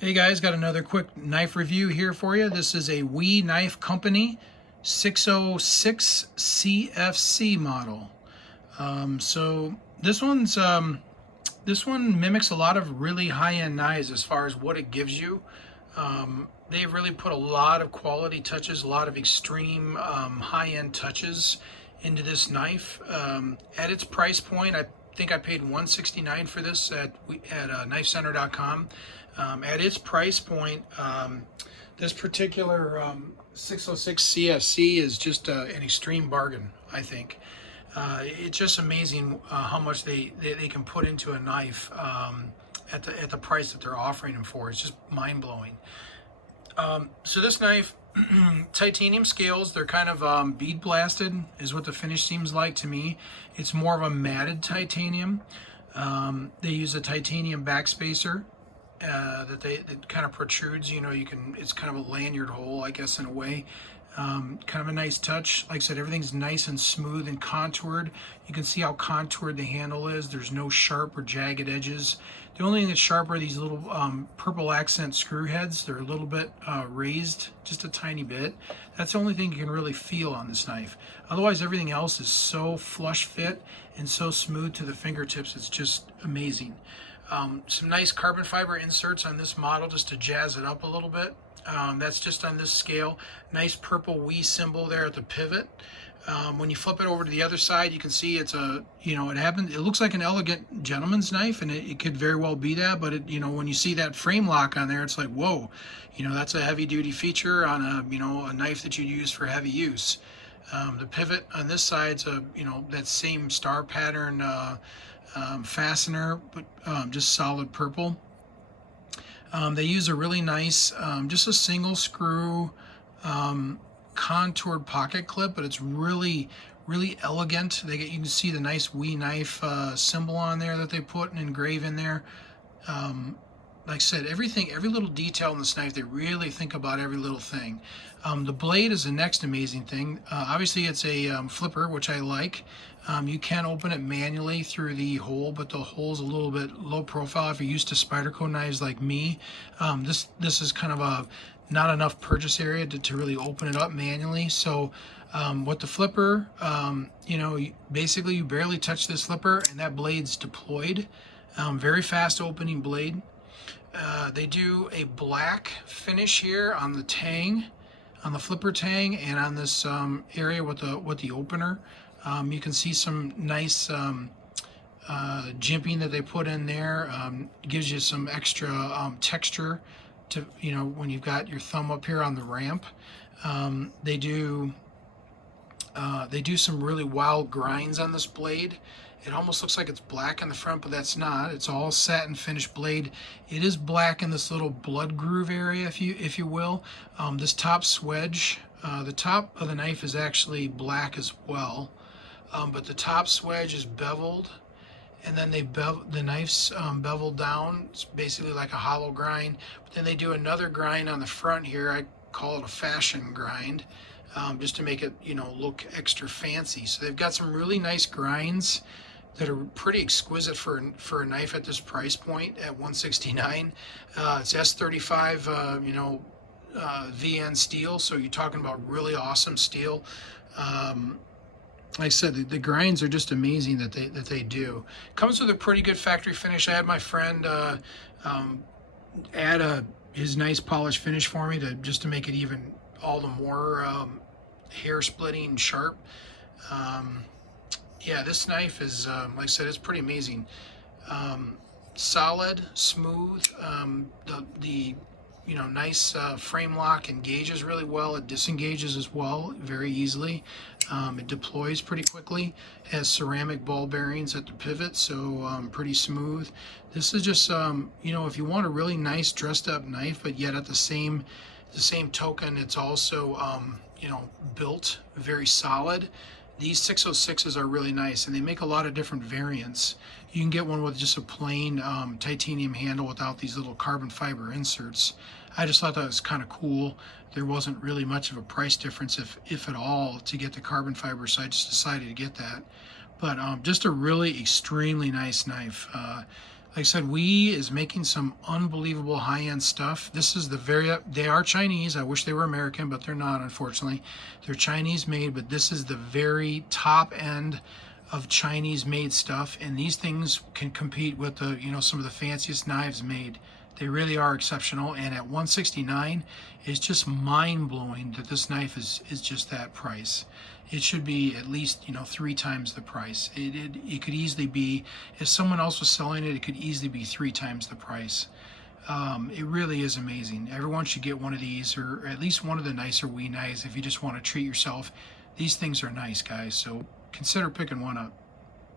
Hey guys, got another quick knife review here for you. This is a WE Knife Company 606 CFC model. So this one mimics a lot of really high-end knives as far as what it gives you. They've really put a lot of quality touches, a lot of extreme high-end touches into this knife. At its price point, I think I paid $169 for this at knifecenter.com. At its price point, this particular 606 CFC is just an extreme bargain, I think. It's just amazing how much they can put into a knife at the price that they're offering them for. It's just mind-blowing. So this knife, titanium scales, they're kind of bead blasted is what the finish seems like to me. It's more of a matted titanium. They use a titanium backspacer that kind of protrudes. You know, it's kind of a lanyard hole, I guess, in a way. Kind of a nice touch. Like I said, everything's nice and smooth and contoured. You can see how contoured the handle is. There's no sharp or jagged edges. The only thing that's sharp are these little purple accent screw heads. They're a little bit raised, just a tiny bit. That's the only thing you can really feel on this knife. Otherwise, everything else is so flush fit and so smooth to the fingertips. It's just amazing. Some nice carbon fiber inserts on this model just to jazz it up a little bit. That's just on this scale. Nice purple WE symbol there at the pivot. When you flip it over to the other side, you can see it's a, it looks like an elegant gentleman's knife, and it could very well be that, but when you see that frame lock on there, it's like, whoa, that's a heavy duty feature on a knife that you use for heavy use. The pivot on this side's that same star pattern fastener, but just solid purple. They use a really nice, just a single screw contoured pocket clip, but it's really, really elegant. You can see the nice WE Knife symbol on there that they put and engrave in there. Like I said, every little detail in this knife, they really think about every little thing. The blade is the next amazing thing. Obviously, it's a flipper, which I like. You can open it manually through the hole, but the hole's a little bit low profile if you're used to Spyderco knives like me. This is kind of a not enough purchase area to really open it up manually. So with the flipper, basically you barely touch this flipper and that blade's deployed. Very fast opening blade. They do a black finish here on the tang, on the flipper tang, and on this area with the opener. You can see some nice jimping that they put in there. Gives you some extra texture to when you've got your thumb up here on the ramp. They do some really wild grinds on this blade. It almost looks like it's black in the front, but that's not. It's all satin finished blade. It is black in this little blood groove area, if you will. This top swedge, the top of the knife is actually black as well, but the top swedge is beveled, and then the knife's beveled down. It's basically like a hollow grind. But then they do another grind on the front here. I call it a fashion grind. Just to make it, look extra fancy. So they've got some really nice grinds that are pretty exquisite for a knife at this price point at $169. It's S35, VN steel, so you're talking about really awesome steel. Like I said, the grinds are just amazing that they do. Comes with a pretty good factory finish. I had my friend add his nice polished finish for me just to make it even all the more hair splitting sharp. Yeah, this knife is like I said, it's pretty amazing. Solid, smooth. The nice frame lock engages really well. It disengages as well very easily. It deploys pretty quickly. Has ceramic ball bearings at the pivot, so pretty smooth. This is just if you want a really nice dressed up knife, but yet at the same token, it's also built very solid. These 606s are really nice, and they make a lot of different variants. You can get one with just a plain titanium handle without these little carbon fiber inserts. I just thought that was kind of cool. There wasn't really much of a price difference, if at all, to get the carbon fiber, so I just decided to get that. But just a really extremely nice knife. Like I said, We is making some unbelievable high-end stuff. This is they are Chinese. I wish they were American, but they're not, unfortunately. They're Chinese made, but this is the very top end of Chinese made stuff. And these things can compete with some of the fanciest knives made. They really are exceptional. And at 169, it's just mind blowing that this knife is just that price. It should be at least 3 times the price. It could easily be, if someone else was selling it, it could easily be 3 times the price. It really is amazing. Everyone should get one of these, or at least one of the nicer WE knives if you just want to treat yourself. These things are nice, guys, so consider picking one up.